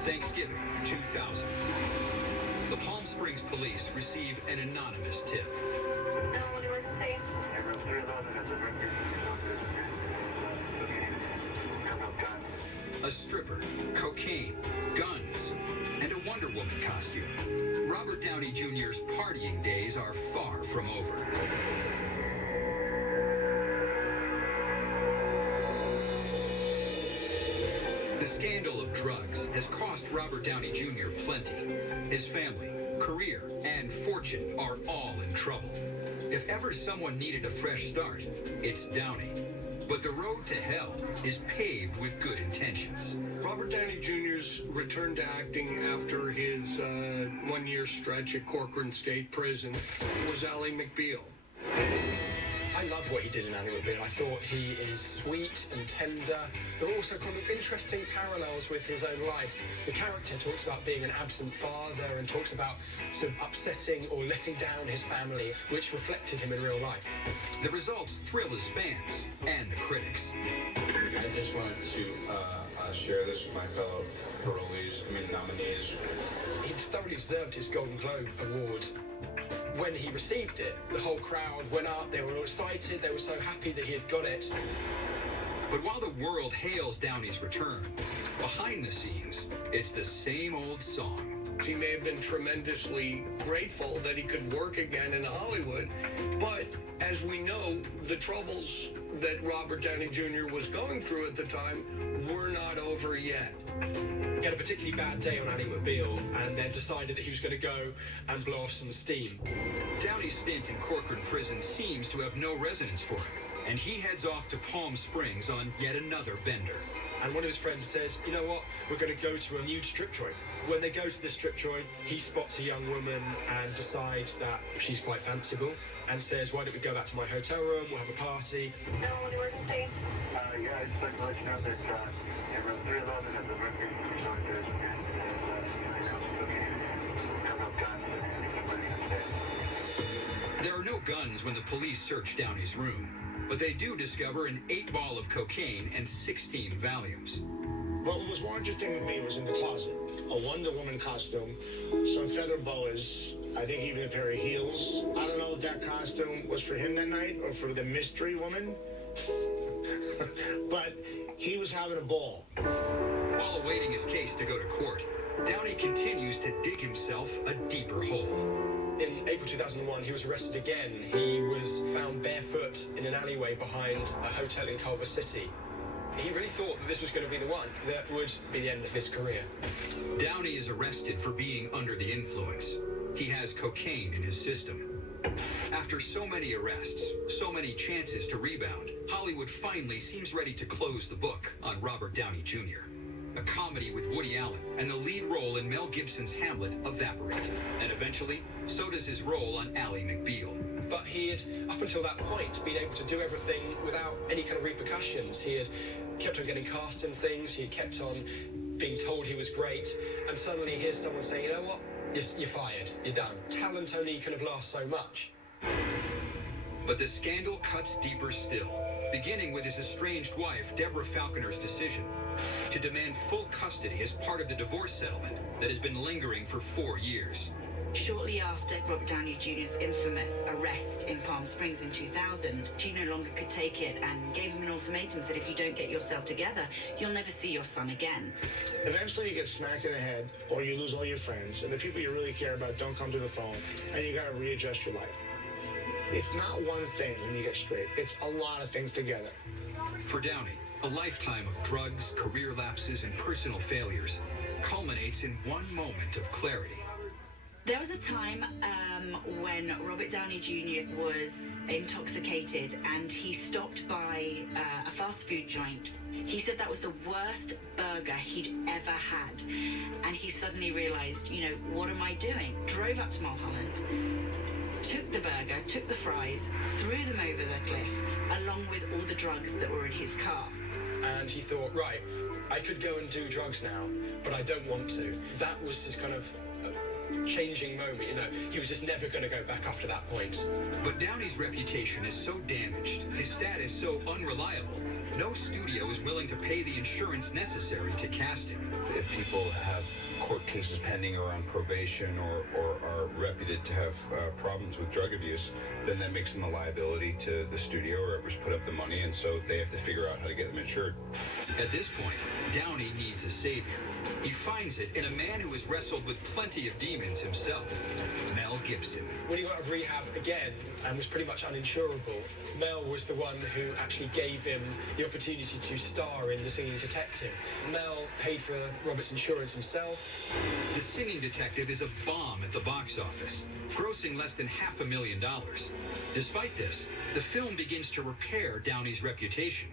Thanksgiving 2000. The Palm Springs police receive an anonymous tip. A stripper, cocaine, guns, and a Wonder Woman costume. Robert Downey Jr.'s partying days are far from over. The scandal of drugs has cost Robert Downey Jr. plenty. His family, career, and fortune are all in trouble. If ever someone needed a fresh start, it's Downey. But the road to hell is paved with good intentions. Robert Downey Jr.'s return to acting after his one-year stretch at Corcoran State Prison was Ally McBeal. I love what he did in Ally McBeal. I thought he is sweet and tender. There are also kind of interesting parallels with his own life. The character talks about being an absent father and talks about sort of upsetting or letting down his family, which reflected him in real life. The results thrill his fans and the critics. I just wanted to share this with my fellow nominees. He thoroughly deserved his Golden Globe Award. When he received it, the whole crowd went up, they were all excited, they were so happy that he had got it. But while the world hails Downey's return, behind the scenes, it's the same old song. He may have been tremendously grateful that he could work again in Hollywood, but as we know, the troubles that Robert Downey Jr. was going through at the time were not over yet. He had a particularly bad day on Ally McBeal and then decided that he was going to go and blow off some steam. Downey's stint in Corcoran Prison seems to have no resonance for him, and he heads off to Palm Springs on yet another bender. And one of his friends says, you know what, we're going to go to a nude strip joint. When they go to this strip joint, he spots a young woman and decides that she's quite fanciful and says, why don't we go back to my hotel room, we'll have a party. No, what do you want to say? Yeah, I just like to let you know that in room 311 at the Mercury Resort, there's a man that has guns and somebody upstairs. There are no guns when the police search Downey's room, but they do discover an 8-ball of cocaine and 16 Valiums. What was more interesting to me was in the closet. A Wonder Woman costume, some feather boas, I think even a pair of heels. I don't know if that costume was for him that night or for the mystery woman. But he was having a ball. While awaiting his case to go to court, Downey continues to dig himself a deeper hole. In April 2001, he was arrested again. He was found barefoot in an alleyway behind a hotel in Culver City. He really thought that this was going to be the one that would be the end of his career. Downey is arrested for being under the influence. He has cocaine in his system. After so many arrests, so many chances to rebound, Hollywood finally seems ready to close the book on Robert Downey Jr. A comedy with Woody Allen and the lead role in Mel Gibson's Hamlet evaporate. And eventually, so does his role on Ally McBeal. But he had, up until that point, been able to do everything without any kind of repercussions. He had kept on getting cast in things, he had kept on being told he was great, and suddenly here's someone saying, you know what, you're fired, you're done. Talent only kind of lasts so much. But the scandal cuts deeper still, beginning with his estranged wife, Deborah Falconer's decision to demand full custody as part of the divorce settlement that has been lingering for 4 years. Shortly after Robert Downey Jr.'s infamous arrest in Palm Springs in 2000, she no longer could take it and gave him an ultimatum, said if you don't get yourself together, you'll never see your son again. Eventually you get smacked in the head or you lose all your friends and the people you really care about don't come to the phone and you got to readjust your life. It's not one thing when you get straight. It's a lot of things together. For Downey, a lifetime of drugs, career lapses, and personal failures culminates in one moment of clarity. There was a time when Robert Downey Jr. was intoxicated and he stopped by a fast food joint. He said that was the worst burger he'd ever had. And he suddenly realized, you know, what am I doing? Drove up to Mulholland, took the burger, took the fries, threw them over the cliff, along with all the drugs that were in his car. And he thought, right, I could go and do drugs now, but I don't want to. That was his kind of changing moment, you know. He was just never going to go back after that point. But Downey's reputation is so damaged, his status so unreliable, no studio is willing to pay the insurance necessary to cast him. If people have court cases pending or on probation or are reputed to have problems with drug abuse, then that makes them a liability to the studio or whoever's put up the money, and so they have to figure out how to get them insured. At this point, Downey needs a savior. He finds it in a man who has wrestled with plenty of demons himself, Mel Gibson. When he got out of rehab again and was pretty much uninsurable, Mel was the one who actually gave him the opportunity to star in The Singing Detective. Mel paid for Robert's insurance himself. The Singing Detective is a bomb at the box office, grossing less than $500,000. Despite this, the film begins to repair Downey's reputation.